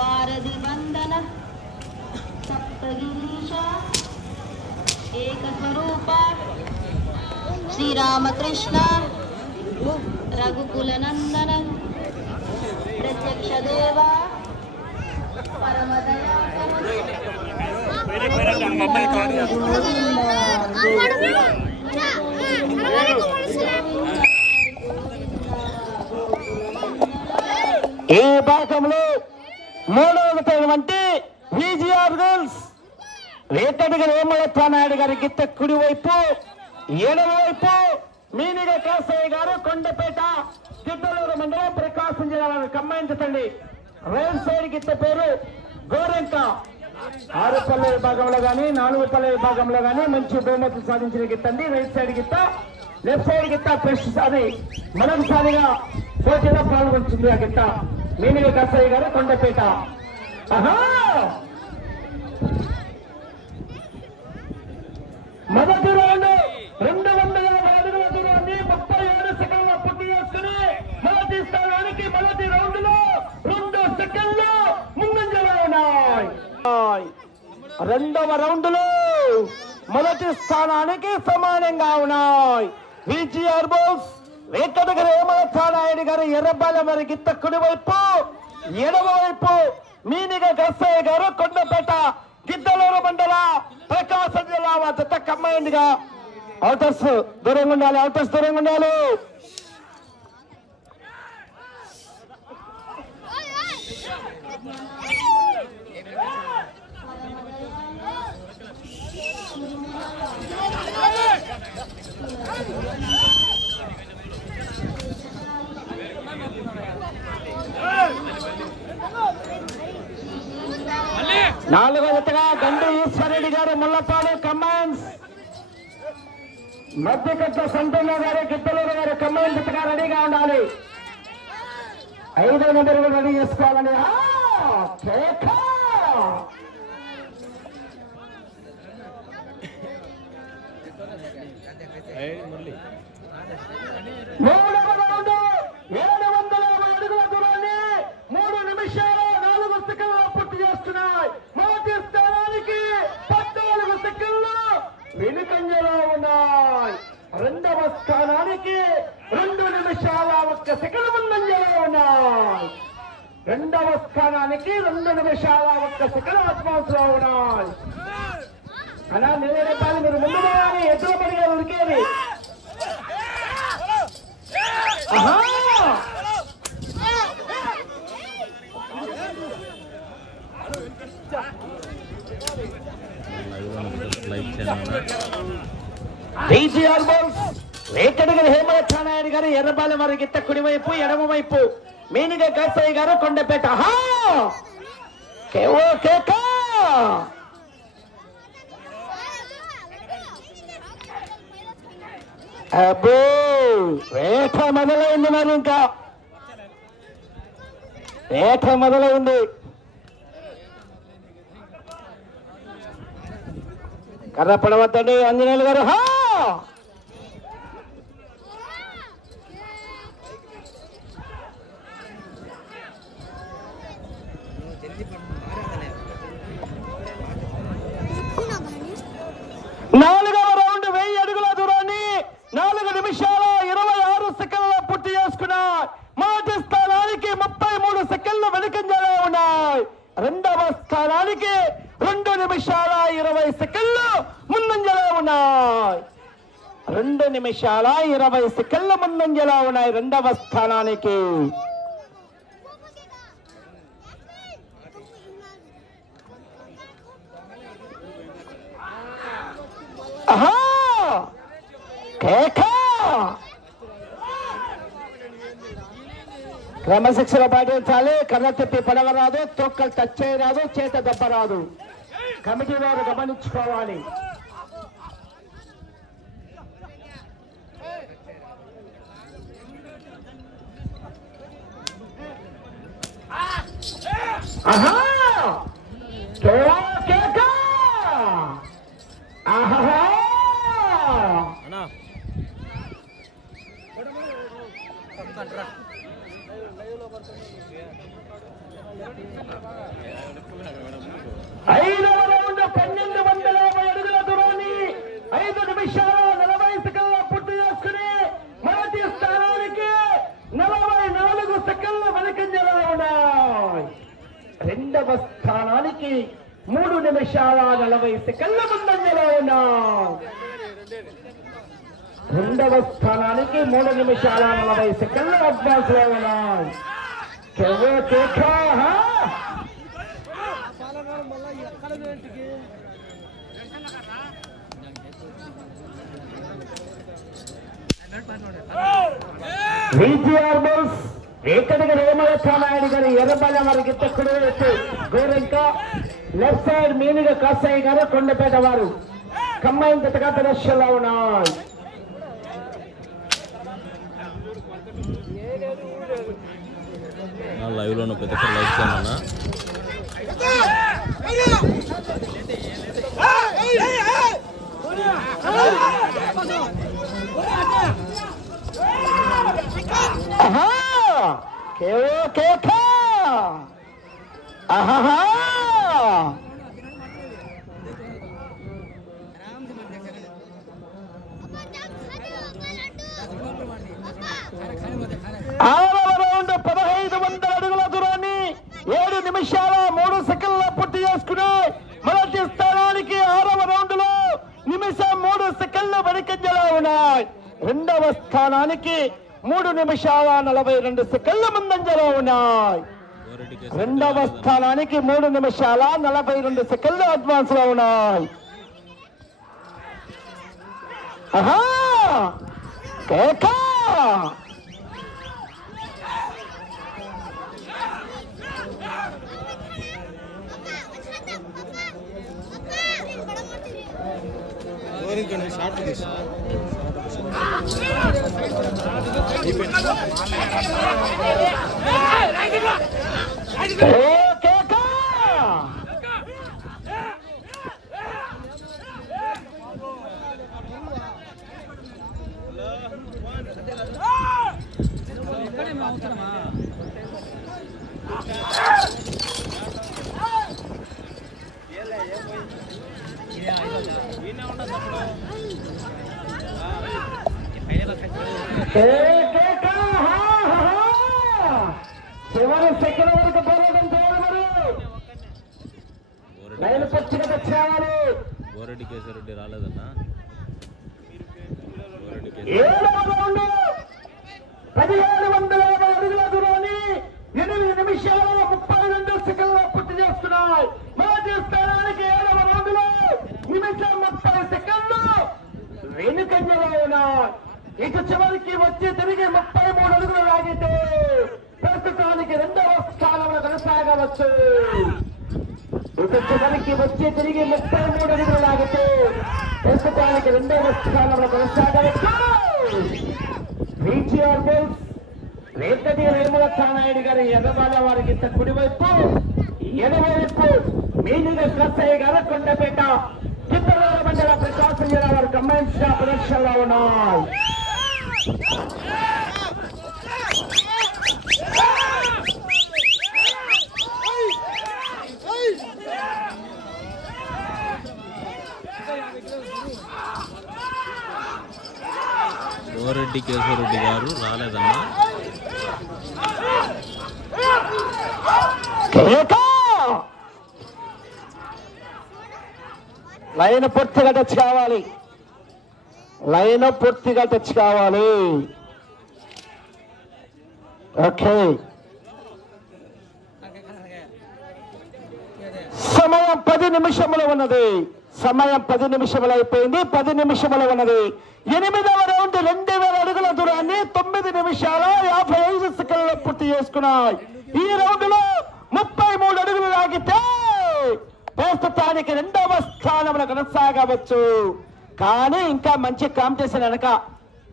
వారధి వందన సప్తగిరీశ ఏకస్వరూప శ్రీరామకృష్ణ రఘుకుల నందన ప్రత్యక్ష దేవ ఈ భాగంలో మూడవటువంటి విజిఆర్ గర్ల్స్ వేటడిగ వేమలత్వ నాయుడు గారి గిత్త కుడివైపు ఎడమ వైపు మీనిగ కేశయ్య గారు కొండపేట గిద్దలూరు మండలం ప్రకాశం జిల్లాలను కమ్మాయించండి గమనించండి రైట్ సైడ్ గిత్త పేరు గోరెంక. ఆరు పల్లె విభాగంలో కానీ నాలుగు పల్లె విభాగంలో కానీ మంచి బహుమతులు సాధించిన గిత్తండి. రైట్ సైడ్ గిత్త లెఫ్ట్ సైడ్ గిత్త ఫస్ట్ సారి మొదటిసారిగా పోటీలో పాల్గొంటుంది ఆ గిత్త. మీనిగ కాసయ్య గారు కొండపేట. మొదటి రౌండ్ రెండు వందల యాభై అడుగుల దూరాన్ని ముప్పై ఏడు సెకండ్ల పూర్తి చేసుకుని మొదటి స్థానానికి మొదటి రౌండ్లో రెండు సెకండ్లు ముందంజలో ఉన్నాయి. రెండవ రౌండ్లో మొదటి స్థానానికి సమానంగా ఉన్నాయి. విజిఆర్ బోస్ వెంకటగిరి హేమలనాయుడు గారు ఎర్రబాల మరి గిత్త కుడి వైపు ఎడమ వైపు మీనిగ గస్సయ్య గారు కొండపేట గిద్దలూరు మండల ప్రకాశం జిల్లా మా జత కమ్మైండ్ అవుటర్స్ దూరంగా ఉండాలి అవుటర్స్ దూరంగా ఉండాలి. నాలుగో జతగా గండి ఈశ్వరెడ్డి గారు ముల్లపాడు కమాండ్స్. మధ్యకట్ల సంతమ్మ గారు గిద్దలూరు గారు కమాండ్ జతగా రెడీగా ఉండాలి. ఐదో నెంబర్ రెడీ చేసుకోవాలని ఆ, కేక! మూడవ రౌండ్ ఏడు వందల యాభై అడుగుల దూరాన్ని మూడు నిమిషాలు నాలుగు సెకండ్లు పూర్తి చేస్తున్నాయి మొదటి స్థానానికి పద్నాలుగు సెకండ్లు వెనుకంజలో ఉన్నాయి. రెండవ స్థానానికి రెండు నిమిషాల ఒక్క సెకండ్ ముందంజలో ఉన్నాయి. రెండవ స్థానానికి రెండు నిమిషాల ఒక్క సెకండ్ అడ్వాన్స్లో ఉన్నాయి. అలా నిలబెట్టాలి మీరు ముందు పోవాలి ఎదురు పడిగా ఉరికేది. ఆహా! బీజీఆర్ బాల్స్ వేకడిగల హేమలత నాయుడు గారు ఎర్రబాల వారి గిత్త కుడివైపు ఎడమవైపు మీనిగ కాసయ్య గారు కొండపేట. కేక అబ్బో! వేట మొదలైంది మరి ఇంకా. వేట మొదలైంది. కర్ర పడవద్దండి ఆంజనేయులు గారు. హా! నాలుగవ రౌండ్ వెయ్యి అడుగుల దూరాన్ని నాలుగు నిమిషాల ఇరవై ఆరు సెకండ్ల పూర్తి చేసుకున్నాయి మొదటి స్థానానికి ముప్పై మూడు సెకండ్లు వెనుకంజలో ఉన్నాయి రెండవ స్థానానికి రెండు నిమిషాల ఇరవై సెకండ్లు ముందంజలో ఉన్నాయి రెండు నిమిషాల ఇరవై సెకండ్ల ముందంజలో ఉన్నాయి రెండవ స్థానానికి. క్రమశిక్షణ పాటించాలి కర్ర తిప్పి పడవరాదు తొక్కలు టచ్ చేయరాదు చేత దెబ్బరాదు. కమిటీ వారు గమనించుకోవాలి. ఆహా కేక కేక ఆహా ఐదవ రౌండ్ పన్నెండు వందల యాభై అడుగుల దూరాన్ని ఐదు నిమిషాల నలభై సెకండ్ల పూర్తి చేసుకుని మొదటి స్థానానికి నలభై నాలుగు సెకండ్ల వెనకంజలో ఉన్నాయి రెండవ స్థానానికి మూడు నిమిషాల నలభై సెకండ్ల ముందంజలో ఉన్నాం. రెండవ స్థానానికి మూడు నిమిషాల నలభై సెకండ్ల అడ్వాన్స్లో ఉన్నాం కేవో కేకా, విజిఆర్ బోల్స్ ఏకడిగా రేమలక్ష్మనాయుడు గారి ఎర్రబల్ల వారి గిత్తకుడు ఎత్తు గోరెంక లెఫ్ట్ సైడ్ మీనుగా కాసాయి గారు కొండపేట వారు. కమ్మాయిన జతగా ప్రదర్శనలో ఉన్నాయి. లైవ్లో ప్రతి ఒక్కరు లైక్ చేయమన్నా? ఆహా! ఆరవ రౌండ్ పదహైదు వందల అడుగుల దూరాన్ని ఏడు నిమిషాల మూడు సెకండ్ల పూర్తి చేసుకుని మొదటి స్థానానికి ఆరవ రౌండ్లో నిమిషం మూడు సెకండ్లు వెనుకంజలో ఉన్నాయి రెండవ స్థానానికి మూడు నిమిషాల నలభై రెండు సెకండ్ల ముందంజలో ఉన్నాయి. రెండవ స్థానానికి మూడు నిమిషాల నలభై రెండు సెకండ్లు అడ్వాన్స్లో ఉన్నాయి. ఆహా! కేకా! ఏ కేకా ఏ కేకా హా హా హా. చివరి సెకండ్ వరకు పోరాటం చేయాలి మరి లైన్ తెచ్చేయాలి గోరెడ్డి కేశవరెడ్డి రాలేదన్నా? పదిహేడు వందల యాభై అడుగుల దూరాన్ని ఎనిమిది నిమిషాల ముప్పై రెండు సెకండ్ల పూర్తి చేస్తున్నాయి. మొదటి స్థానానికి ఏడవ రౌండ్లో నిమిషం ముప్పై సెకండ్లు వెనుకంజలో ఉన్నాయి ఇటు చివరికి వచ్చి తిరిగి ముప్పై మూడు అడుగులు లాగితే ప్రస్తుతానికి రెండవ స్థానంలో కొనసాగవచ్చు. ఇటు చివరికి వచ్చి తిరిగి ముప్పై మూడు అడుగులు లాగితే ప్రస్తుతానికి రెండవ స్థానంలో కొనసాగవచ్చు బీచీఆర్ బోల్స్ రేతటి వేముల నాయుడు గారి ఎర్రబాల వారికి ఇంత కుడివైపు ఎడవైపు మీనుగ కసయ్య గారు కొండపేట చిత్తూరు మండల ప్రకాశం జిల్లా వారి కంబైన్ షాప్ ప్రదర్శనలో ఉన్నాయి రెడ్డి కేశవరెడ్డి గారు రాలేదన్నా. లైన్ పూర్తిగా టచ్ కావాలి. లైన్ పూర్తిగా టచ్ కావాలి. ఓకే. సమయం పది నిమిషములు ఉన్నది. సమయం పది నిమిషములు అయిపోయింది. పది నిమిషములు ఉన్నది. ఎనిమిదవ రౌండ్ రెండు వేల అడుగుల దూరాన్ని తొమ్మిది నిమిషాల యాభై ఐదు సెకండ్లు పూర్తి చేసుకున్నాయి. ఈ రౌండ్లో ముప్పై మూడు అడుగులు లాగితే ప్రస్తుతానికి రెండవ స్థానంలో కొనసాగవచ్చు. కానీ ఇంకా మంచి కాంపిటీషన్ వెనక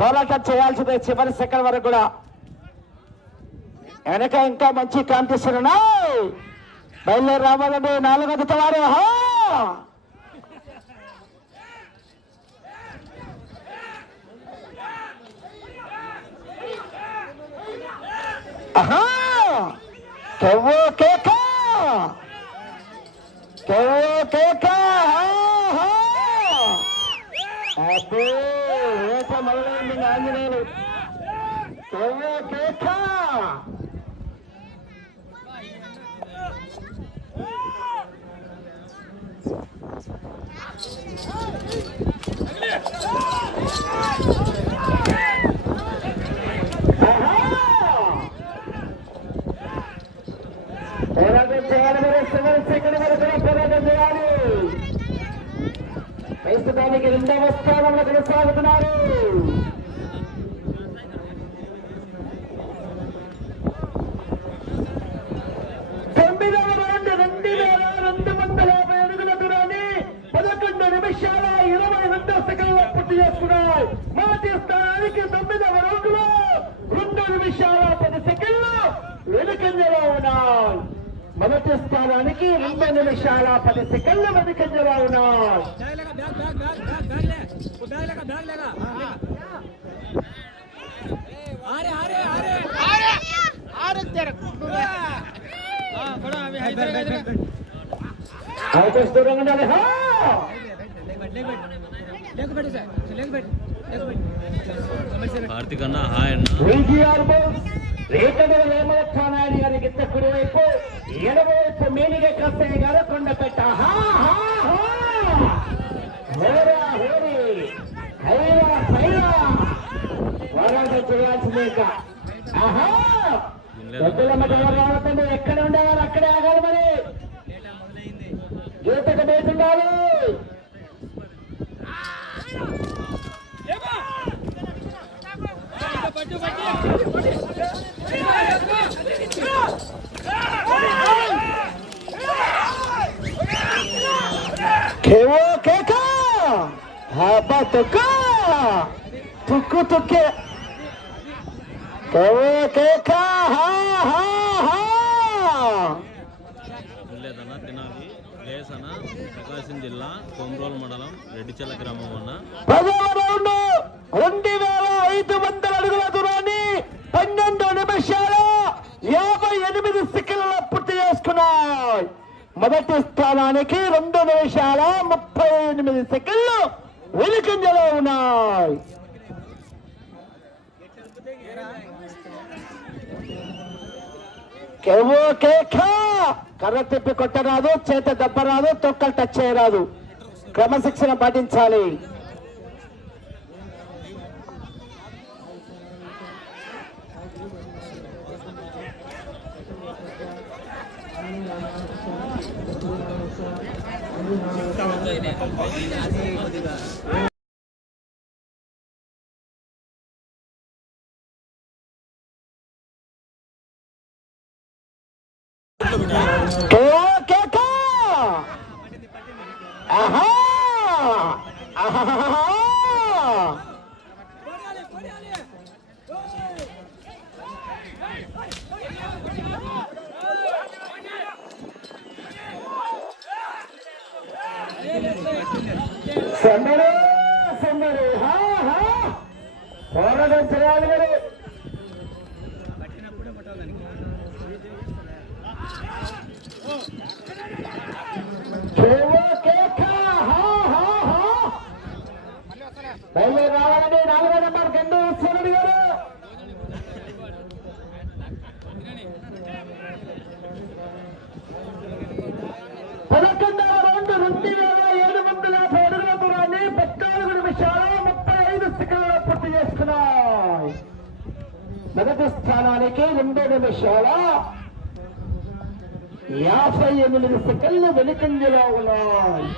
పోరాటం చేయాల్సిందే చివరి సెకండ్ వరకు కూడా. వెనక ఇంకా మంచి కాంపిటీషన్ ఉన్నాయి. బయలుదేరి రావాలండి. నాలుగు हाँ के वो केका के वो केका हाँ हाँ अबे ये तो मलवान भी नाम नहीं ले के वो केका Yeah. మొదటి స్థానానికి రెండు నిమిషాల పది సెకండ్ల వెనుకంజలో ఉన్నారు అవకాశ అన్న హాయ్ అన్న. విజిఆర్ బోస్ గారి గిత్త కుడివైపు ఎడమవైపు మేనిగ కస్తయ్య గారు కొండపెట్ట హా, చేయాల్సిందే రావద్దండి? ఎక్కడ ఉండేవారు? అక్కడే ఆగాలి మరి. గీతకు బయట ఉండాలి बच्चों बच्चों కేవో కేక హాబా తుక్క తుక్కు తుక్కే కేవో కేక హా హా హా లేదన్న తినాలి ప్లేస్ అన్న ప్రకాశం జిల్లా కొమ్రోల్ మండలం రెడ్డిచెల్ల గ్రామం అన్న పదవ రౌండ్ రెండు వేల ఐదు వందల చేసుకున్నాయి మొదటి స్థానానికి రెండు నిమిషాల ముప్పై ఎనిమిది సెకండ్లు వెలికింజలో ఉన్నాయి. కర్ర తిప్పి కొట్టరాదు చేత దెబ్బరాదు తొక్కలు టచ్ చేయరాదు. క్రమశిక్షణ పాటించాలి. 我们这边呢，我们这边呢，我们这边呢，我们这边呢。సందరు సందరు. పోరాటం చేయాలి మరి. నాలుగో నెంబర్ గండు సూర్యుడు గారు పదకొండవ రౌండ్ రెండు వేల ఏడు వందల యాభై అడుగుల దూరాన్ని పద్నాలుగు నిమిషాల ముప్పై ఐదు సెకండ్ల పూర్తి చేసుకున్నాయి మొదటి స్థానానికి రెండు నిమిషాల యాభై ఎనిమిది సెకండ్లు వెనుకంజలో ఉన్నాయి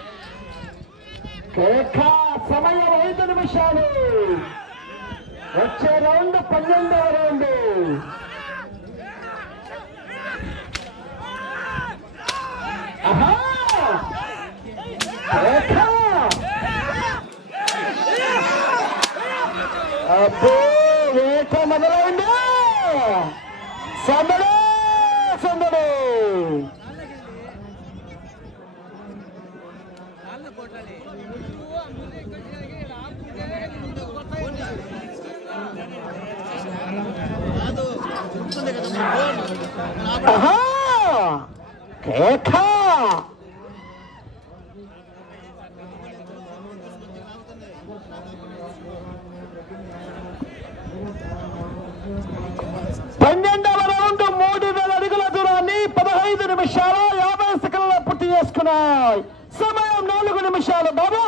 కేక సమయం ఐదు నిమిషాలు వచ్చే రౌండ్ పన్నెండవ రౌండ్ ఆహా! కేక! అబ్బో వేట మొదలైంది సందడు సందడు ఆహా చేసుకున్నాయి సమయం నాలుగు నిమిషాలు బాబు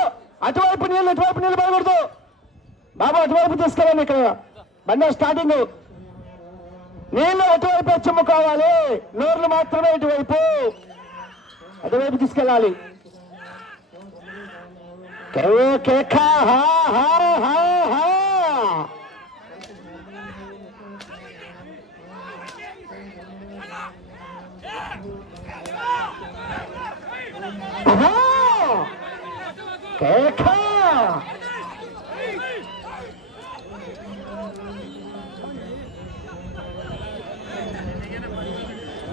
అటువైపు నీళ్ళు ఇటువైపు నీళ్ళు పడకూడదు. బాబు అటువైపు తీసుకెళ్ళండి ఇక్కడ. బండి స్టార్టింగ్ నీళ్ళు అటువైపు చిమ్ముకోవాలి నోర్లు మాత్రమే ఇటువైపు. అటువైపు తీసుకెళ్ళాలి. కేఖా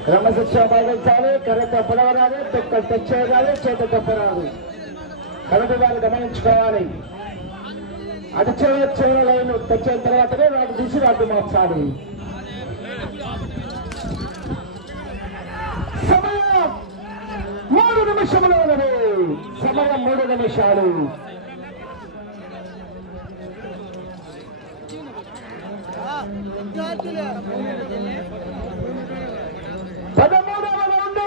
క్రమశిక్ష పాటించాలి కరెక్ట్ తప్పడవరాదు తొక్కలు తెచ్చేయాలి చేత తొప్పరాదు కనుక వారు గమనించుకోవాలి. అటు చివర లైన్ తెచ్చిన తర్వాతనే వాటి తీసి వాటి మార్చాలి. సమయం మూడు నిమిషములు సమయం మూడు నిమిషాలు. పదమూడవ రౌండ్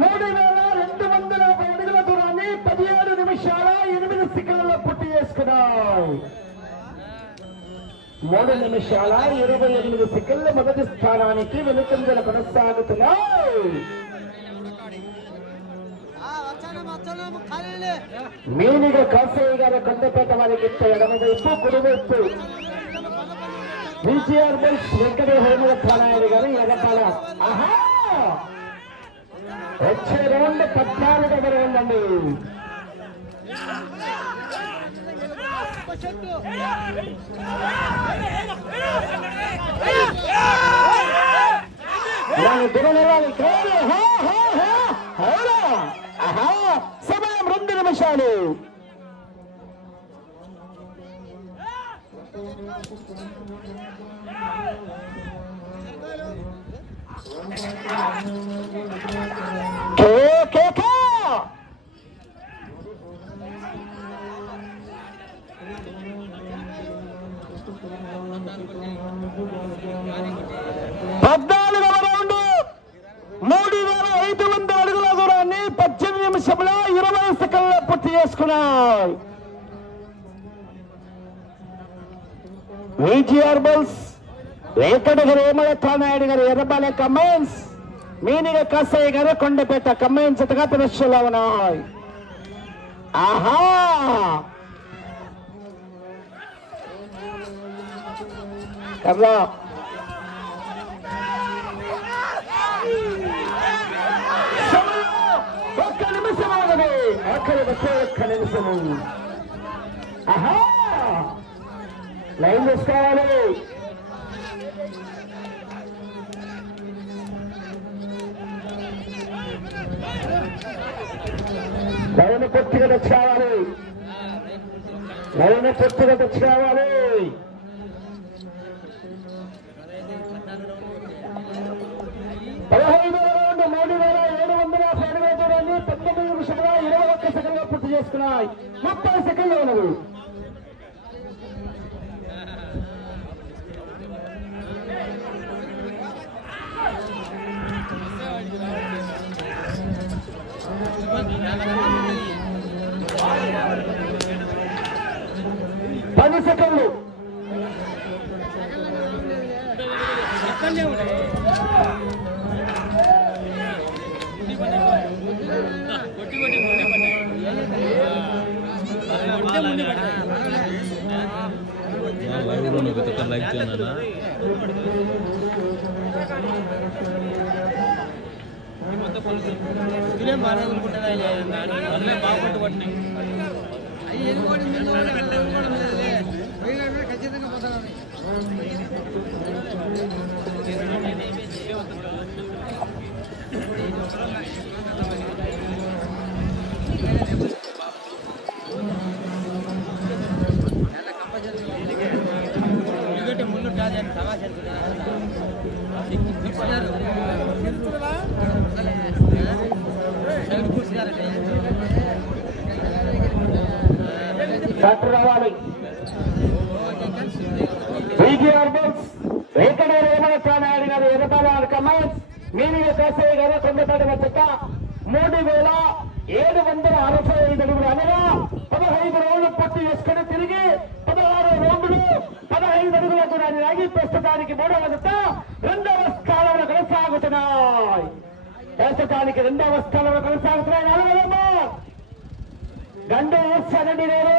మూడు వేల రెండు వందల అడుగుల దూరాన్ని పదిహేడు నిమిషాల ఎనిమిది సెకండ్లలో పూర్తి చేసుకున్నాయి మూడు నిమిషాల ఇరవై ఎనిమిది సెకండ్ల మొదటి స్థానానికి వెనుకంజలు కొనసాగుతున్నాయి మీనిగా కాసయ్య గారి కొండపేట వారికి ఎడమవైపు కుడివైపు. బీసీఆర్ బెల్స్ వెంకటే హేమలనాయుడు గారు ఎగటాల ఆహా! వచ్చే రౌండ్ పద్నాలుగవ రౌండ్ అండి సమయం రెండు నిమిషాలు. కే, కే, కే. పద్నాలుగవ రౌండ్ మూడు వేల ఐదు వందల అడుగుల దూరాన్ని పద్దెనిమిది నిమిషంలో ఇరవై సెకండ్లో పూర్తి చేసుకున్నాయి విజిఆర్ బల్స్ వెంకటగిరి ఏమలనాయుడు గారు ఎర్రబాలె కమెంట్స్ మీనిగ కసయ్య గారు కొండపేట కమెంట్స్ జతగా ప్రదర్శనలో ఉన్నాయి. ఆహా! కర్లా ఒక్క నిమిషం ఆగదు అక్కడ ఒకే ఒక్క నిమిషము ఆహా! లైన్ తీసుకోవాలి. లైన్ కొద్దిగా తెచ్చుకోవాలి. లైన్ కొద్దిగా తెచ్చుకోవాలి. పదహైదు వేల రెండు మూడు వేల ఏడు వందల పదివేల దూరాన్ని పంతొమ్మిది నిమిషాల ఇరవై ఒక్క సెకండ్లో పూర్తి చేసుకున్నాయి. ముప్పై సెకండ్లు ఉన్నది Thank you. లైవ్లో ప్రతి ఒక్కరు లైక్ చేయండి అన్న ఇదేం బాగా అనుకుంటుందా అన్నీ బాగుంటు పట్టినాయి పోతానని డాక్టర్ రావాలి విజిఆర్ బుక్స్ వెంకట రేమలస్వామి గారు ఎర్రపాల కమాండ్స్ మీనిగ కాసయ్య గారు కొండపాటి చెక్క మూడు వేల ఏడు వందల అరవై ఐదు అడుగులు అనగా పదహైదు రోజులు పూర్తి వేసుకుని తిరిగి పదహారు రోజులు పదహైదు అడుగుల దూరాన్ని ఆగి ప్రస్తుతానికి మూడవ జత రెండవ స్థానంలో కొనసాగుతున్నాయి. ప్రస్తుతానికి రెండవ స్థానంలో కొనసాగుతున్నాయి నాలుగవ గండు సరణి నేను